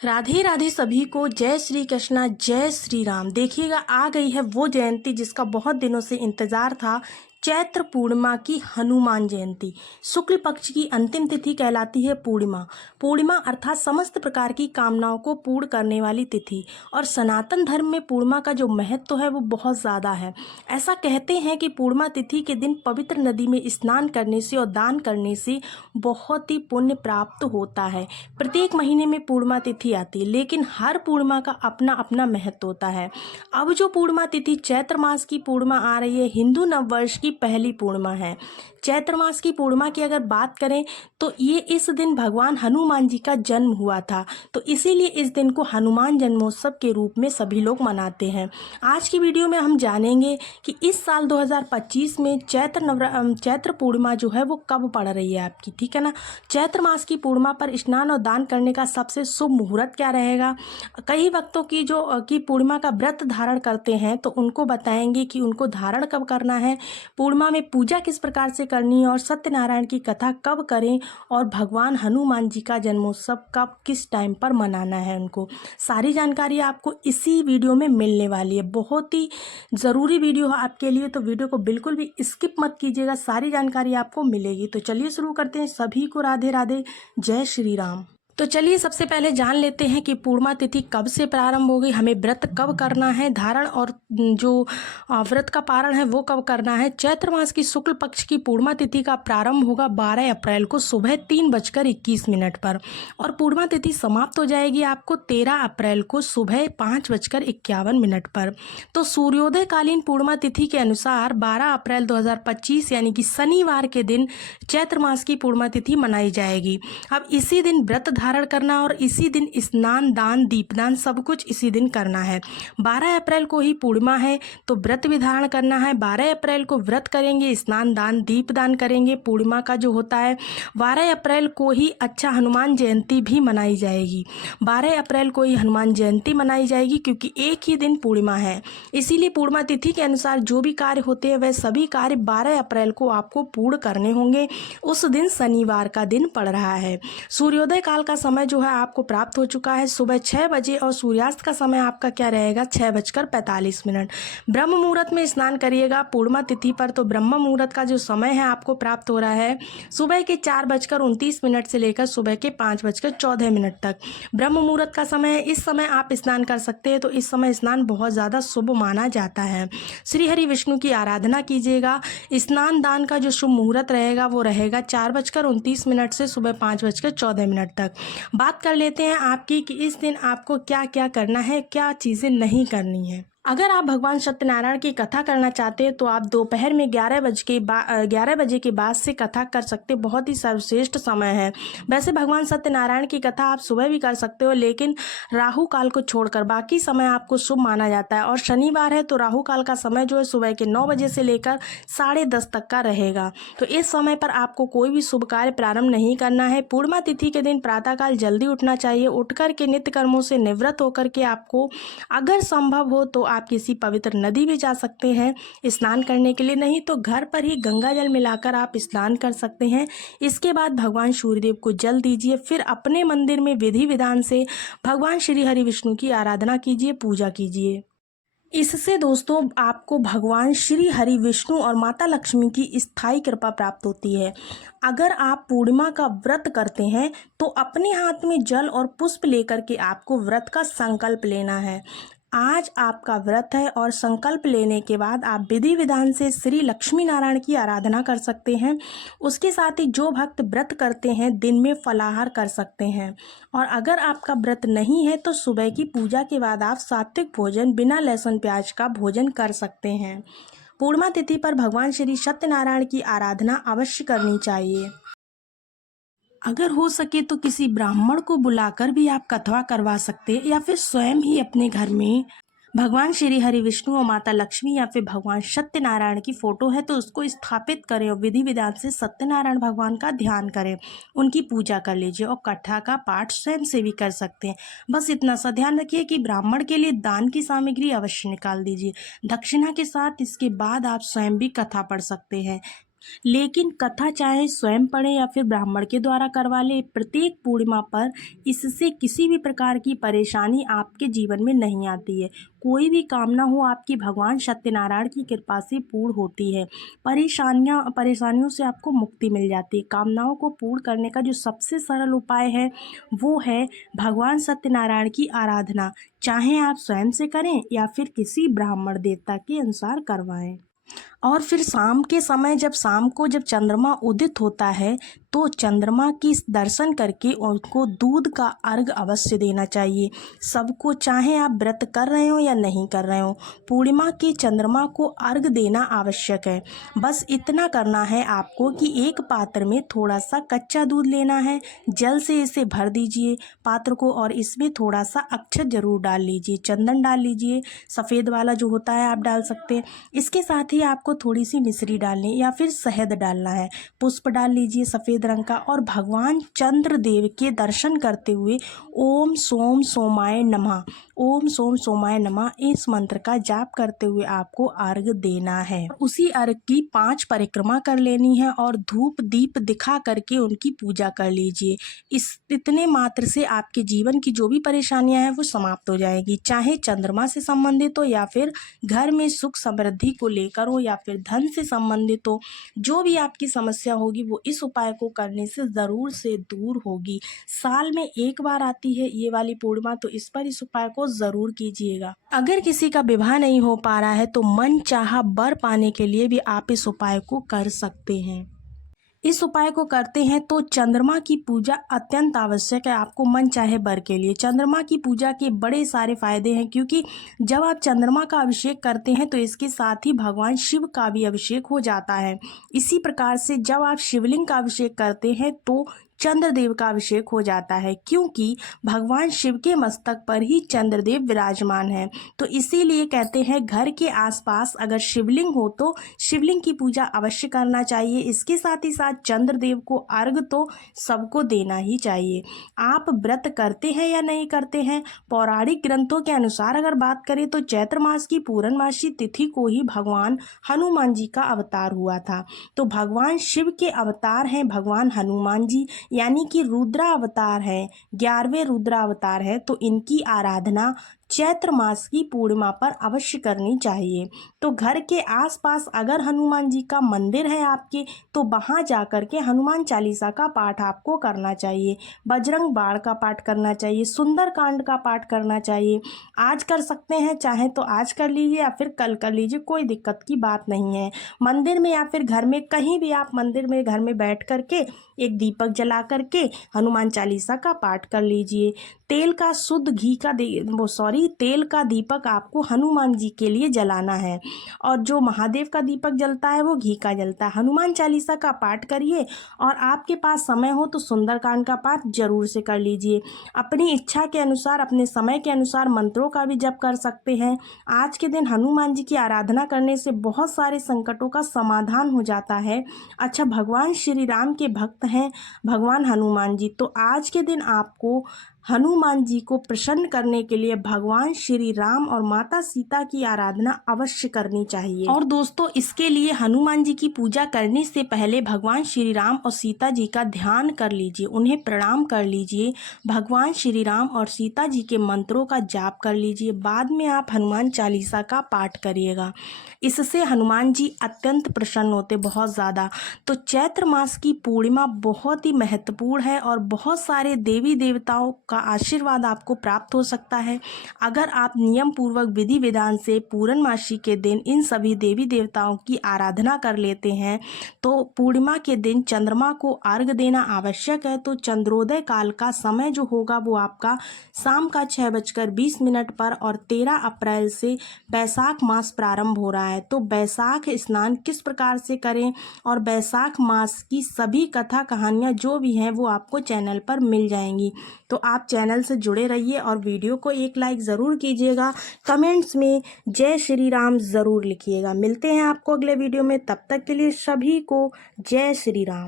राधे राधे सभी को। जय श्री कृष्णा, जय श्री राम। देखिएगा, आ गई है वो जयंती जिसका बहुत दिनों से इंतजार था। चैत्र पूर्णिमा की हनुमान जयंती। शुक्ल पक्ष की अंतिम तिथि कहलाती है पूर्णिमा। पूर्णिमा अर्थात समस्त प्रकार की कामनाओं को पूर्ण करने वाली तिथि। और सनातन धर्म में पूर्णिमा का जो महत्व है वो बहुत ज़्यादा है। ऐसा कहते हैं कि पूर्णिमा तिथि के दिन पवित्र नदी में स्नान करने से और दान करने से बहुत ही पुण्य प्राप्त होता है। प्रत्येक महीने में पूर्णिमा तिथि आती है, लेकिन हर पूर्णिमा का अपना अपना महत्व होता है। अब जो पूर्णिमा तिथि चैत्र मास की पूर्णिमा आ रही है, हिंदू नववर्ष की पहली पूर्णिमा है। चैत्र मास की पूर्णिमा की अगर बात करें तो ये इस दिन भगवान हनुमान जी का जन्म हुआ था, तो इसीलिए इस दिन को हनुमान जन्मोत्सव के रूप में सभी लोग मनाते हैं। आज की वीडियो में हम जानेंगे कि इस साल 2025 में चैत्र पूर्णिमा जो है वो कब पड़ रही है आपकी, ठीक है ना। चैत्र मास की पूर्णिमा पर स्नान और दान करने का सबसे शुभ मुहूर्त क्या रहेगा। कई भक्तों की पूर्णिमा का व्रत धारण करते हैं, तो उनको बताएंगे कि उनको धारण कब करना है, पूर्णिमा में पूजा किस प्रकार से करनी है और सत्यनारायण की कथा कब करें, और भगवान हनुमान जी का जन्मोत्सव कब किस टाइम पर मनाना है उनको। सारी जानकारी आपको इसी वीडियो में मिलने वाली है। बहुत ही ज़रूरी वीडियो है आपके लिए, तो वीडियो को बिल्कुल भी स्किप मत कीजिएगा, सारी जानकारी आपको मिलेगी। तो चलिए शुरू करते हैं। सभी को राधे राधे, जय श्री राम। तो चलिए सबसे पहले जान लेते हैं कि पूर्णिमा तिथि कब से प्रारंभ होगी, हमें व्रत कब करना है, धारण और जो व्रत का पारण है वो कब करना है। चैत्र मास की शुक्ल पक्ष की पूर्णिमा तिथि का प्रारंभ होगा 12 अप्रैल को सुबह 3:21 पर, और पूर्णिमा तिथि समाप्त हो जाएगी आपको 13 अप्रैल को सुबह 5:51 पर। तो सूर्योदय कालीन पूर्णिमा तिथि के अनुसार 12 अप्रैल 2025 यानी कि शनिवार के दिन चैत्र मास की पूर्णिमा तिथि मनाई जाएगी। अब इसी दिन व्रत धारण करना और इसी दिन स्नान दान दीपदान सब कुछ इसी दिन करना है। 12 अप्रैल को ही पूर्णिमा है तो व्रत भी धारण करना है। 12 अप्रैल को व्रत करेंगे, स्नान दान दीपदान करेंगे। पूर्णिमा का जो होता है 12 अप्रैल को ही अच्छा हनुमान जयंती भी मनाई जाएगी। 12 अप्रैल को ही हनुमान जयंती मनाई जाएगी, क्योंकि एक ही दिन पूर्णिमा है। इसीलिए पूर्णिमा तिथि के अनुसार जो भी कार्य होते हैं वह सभी कार्य 12 अप्रैल को आपको पूर्ण करने होंगे। उस दिन शनिवार का दिन पड़ रहा है। सूर्योदय काल का समय जो है आपको प्राप्त हो चुका है सुबह 6 बजे, और सूर्यास्त का समय आपका क्या रहेगा 6:45। ब्रह्म मुहूर्त में स्नान करिएगा पूर्णिमा तिथि पर। तो ब्रह्म मुहूर्त का जो समय है आपको प्राप्त हो रहा है सुबह के 4:29 से लेकर सुबह के 5:14 तक ब्रह्म मुहूर्त का समय है। इस समय आप स्नान कर सकते हैं। तो इस समय स्नान बहुत ज़्यादा शुभ माना जाता है। श्री हरि विष्णु की आराधना कीजिएगा। स्नान दान का जो शुभ मुहूर्त रहेगा वो रहेगा 4:29 से सुबह 5:14 तक। बात कर लेते हैं आपकी कि इस दिन आपको क्या क्या करना है, क्या चीज़ें नहीं करनी है। अगर आप भगवान सत्यनारायण की कथा करना चाहते हैं तो आप दोपहर में 11 बजे के बाद से कथा कर सकते हैं। बहुत ही सर्वश्रेष्ठ समय है। वैसे भगवान सत्यनारायण की कथा आप सुबह भी कर सकते हो, लेकिन राहु काल को छोड़कर बाकी समय आपको शुभ माना जाता है। और शनिवार है तो राहु काल का समय जो है सुबह के 9 बजे से लेकर 10:30 तक का रहेगा। तो इस समय पर आपको कोई भी शुभ कार्य प्रारंभ नहीं करना है। पूर्णिमा तिथि के दिन प्रातःकाल जल्दी उठना चाहिए। उठकर के नित्य कर्मों से निवृत्त होकर के आपको अगर संभव हो तो आप किसी पवित्र नदी में जा सकते हैं स्नान करने के लिए, नहीं तो घर पर ही गंगा जल मिलाकर आप स्नान कर सकते हैं। इसके बाद भगवान सूर्यदेव को जल दीजिए, फिर अपने मंदिर में विधि विधान से भगवान श्री हरि विष्णु की आराधना कीजिए, पूजा कीजिए। इससे दोस्तों आपको भगवान श्री हरि विष्णु और माता लक्ष्मी की स्थायी कृपा प्राप्त होती है। अगर आप पूर्णिमा का व्रत करते हैं तो अपने हाथ में जल और पुष्प लेकर के आपको व्रत का संकल्प लेना है। आज आपका व्रत है और संकल्प लेने के बाद आप विधि विधान से श्री लक्ष्मी नारायण की आराधना कर सकते हैं। उसके साथ ही जो भक्त व्रत करते हैं दिन में फलाहार कर सकते हैं। और अगर आपका व्रत नहीं है तो सुबह की पूजा के बाद आप सात्विक भोजन बिना लहसुन प्याज का भोजन कर सकते हैं। पूर्णिमा तिथि पर भगवान श्री सत्यनारायण की आराधना अवश्य करनी चाहिए। अगर हो सके तो किसी ब्राह्मण को बुलाकर भी आप कथवा करवा सकते हैं, या फिर स्वयं ही अपने घर में भगवान श्री हरि विष्णु और माता लक्ष्मी या फिर भगवान सत्यनारायण की फोटो है तो उसको स्थापित करें और विधि विधान से सत्यनारायण भगवान का ध्यान करें, उनकी पूजा कर लीजिए और कथा का पाठ स्वयं से भी कर सकते हैं। बस इतना सा ध्यान रखिए कि ब्राह्मण के लिए दान की सामग्री अवश्य निकाल दीजिए दक्षिणा के साथ। इसके बाद आप स्वयं भी कथा पढ़ सकते हैं। लेकिन कथा चाहे स्वयं पढ़े या फिर ब्राह्मण के द्वारा करवा ले, प्रत्येक पूर्णिमा पर इससे किसी भी प्रकार की परेशानी आपके जीवन में नहीं आती है। कोई भी कामना हो आपकी भगवान सत्यनारायण की कृपा से पूर्ण होती है। परेशानियों से आपको मुक्ति मिल जाती है। कामनाओं को पूर्ण करने का जो सबसे सरल उपाय है वो है भगवान सत्यनारायण की आराधना, चाहे आप स्वयं से करें या फिर किसी ब्राह्मण देवता के अनुसार करवाएं। और फिर शाम के समय जब चंद्रमा उदित होता है तो चंद्रमा की दर्शन करके उनको दूध का अर्घ अवश्य देना चाहिए सबको, चाहे आप व्रत कर रहे हो या नहीं कर रहे हो। पूर्णिमा के चंद्रमा को अर्घ देना आवश्यक है। बस इतना करना है आपको कि एक पात्र में थोड़ा सा कच्चा दूध लेना है, जल से इसे भर दीजिए पात्र को, और इसमें थोड़ा सा अक्षत जरूर डाल लीजिए, चंदन डाल लीजिए, सफ़ेद वाला जो होता है आप डाल सकते हैं। इसके साथ ही आपको थोड़ी सी मिश्री डालनी या फिर शहद डालना है, पुष्प डाल लीजिए सफ़ेद रंग का, और भगवान चंद्रदेव के दर्शन करते हुए ओम सोम सोमाय नमः, ओम सोम सोमाय नमः इस मंत्र का जाप करते हुए आपको अर्घ देना है। उसी अर्घ की 5 परिक्रमा कर लेनी है और धूप दीप दिखा करके उनकी पूजा कर लीजिए। इतने मात्र से आपके जीवन की जो भी परेशानियां हैं वो समाप्त हो जाएगी, चाहे चंद्रमा से संबंधित हो या फिर घर में सुख समृद्धि को लेकर हो या फिर धन से संबंधित हो। जो भी आपकी समस्या होगी वो इस उपाय को करने से ज़रूर से दूर होगी। साल में एक बार आती है ये वाली पूर्णिमा, तो इस पर इस उपाय को ज़रूर कीजिएगा। अगर किसी का विवाह नहीं हो पा रहा है तो मन चाहा वर पाने के लिए भी आप इस उपाय को कर सकते हैं। इस उपाय को करते हैं तो चंद्रमा की पूजा अत्यंत आवश्यक है आपको मन चाहे वर के लिए। चंद्रमा की पूजा के बड़े सारे फायदे हैं, क्योंकि जब आप चंद्रमा का अभिषेक करते हैं तो इसके साथ ही भगवान शिव का भी अभिषेक हो जाता है। इसी प्रकार से जब आप शिवलिंग का अभिषेक करते हैं तो चंद्रदेव का अभिषेक हो जाता है, क्योंकि भगवान शिव के मस्तक पर ही चंद्रदेव विराजमान है। तो इसीलिए कहते हैं घर के आसपास अगर शिवलिंग हो तो शिवलिंग की पूजा अवश्य करना चाहिए। इसके साथ ही साथ चंद्रदेव को अर्घ तो सबको देना ही चाहिए। आप व्रत करते हैं या नहीं करते हैं, पौराणिक ग्रंथों के अनुसार अगर बात करें तो चैत्र मास की पूर्णमासी तिथि को ही भगवान हनुमान जी का अवतार हुआ था। तो भगवान शिव के अवतार हैं भगवान हनुमान जी, यानी कि रुद्रा अवतार है, 11वें रुद्रा अवतार है। तो इनकी आराधना चैत्र मास की पूर्णिमा पर अवश्य करनी चाहिए। तो घर के आसपास अगर हनुमान जी का मंदिर है आपके तो वहाँ जाकर के हनुमान चालीसा का पाठ आपको करना चाहिए, बजरंग बाण का पाठ करना चाहिए, सुंदरकांड का पाठ करना चाहिए। आज कर सकते हैं चाहे तो आज कर लीजिए या फिर कल कर लीजिए, कोई दिक्कत की बात नहीं है। मंदिर में या फिर घर में कहीं भी आप मंदिर में घर में बैठ करके एक दीपक जला करके हनुमान चालीसा का पाठ कर लीजिए। तेल का शुद्ध तेल का दीपक आपको हनुमान जी के लिए जलाना है, और जो महादेव का दीपक जलता है वो घी का जलता है। हनुमान चालीसा का पाठ करिए, और आपके पास समय हो तो सुंदरकांड का पाठ जरूर से कर लीजिए। अपनी इच्छा के अनुसार अपने समय के अनुसार मंत्रों का भी जप कर सकते हैं। आज के दिन हनुमान जी की आराधना करने से बहुत सारे संकटों का समाधान हो जाता है। अच्छा, भगवान श्री राम के भक्त हैं भगवान हनुमान जी, तो आज के दिन आपको हनुमान जी को प्रसन्न करने के लिए भगवान श्री राम और माता सीता की आराधना अवश्य करनी चाहिए। और दोस्तों, इसके लिए हनुमान जी की पूजा करने से पहले भगवान श्री राम और सीता जी का ध्यान कर लीजिए, उन्हें प्रणाम कर लीजिए, भगवान श्री राम और सीता जी के मंत्रों का जाप कर लीजिए। बाद में आप हनुमान चालीसा का पाठ करिएगा, इससे हनुमान जी अत्यंत प्रसन्न होते, बहुत ज़्यादा। तो चैत्र मास की पूर्णिमा बहुत ही महत्वपूर्ण है और बहुत सारे देवी देवताओं का आशीर्वाद आपको प्राप्त हो सकता है अगर आप नियम पूर्वक विधि विधान से पूर्णमासी के दिन इन सभी देवी देवताओं की आराधना कर लेते हैं। तो पूर्णिमा के दिन चंद्रमा को अर्घ देना आवश्यक है। तो चंद्रोदय काल का समय जो होगा वो आपका शाम का 6:20 पर, और 13 अप्रैल से बैसाख मास प्रारंभ हो रहा है। तो बैसाख स्नान किस प्रकार से करें और बैसाख मास की सभी कथा कहानियाँ जो भी हैं वो आपको चैनल पर मिल जाएंगी। तो आप चैनल से जुड़े रहिए और वीडियो को एक लाइक ज़रूर कीजिएगा, कमेंट्स में जय श्री राम ज़रूर लिखिएगा। मिलते हैं आपको अगले वीडियो में, तब तक के लिए सभी को जय श्री राम।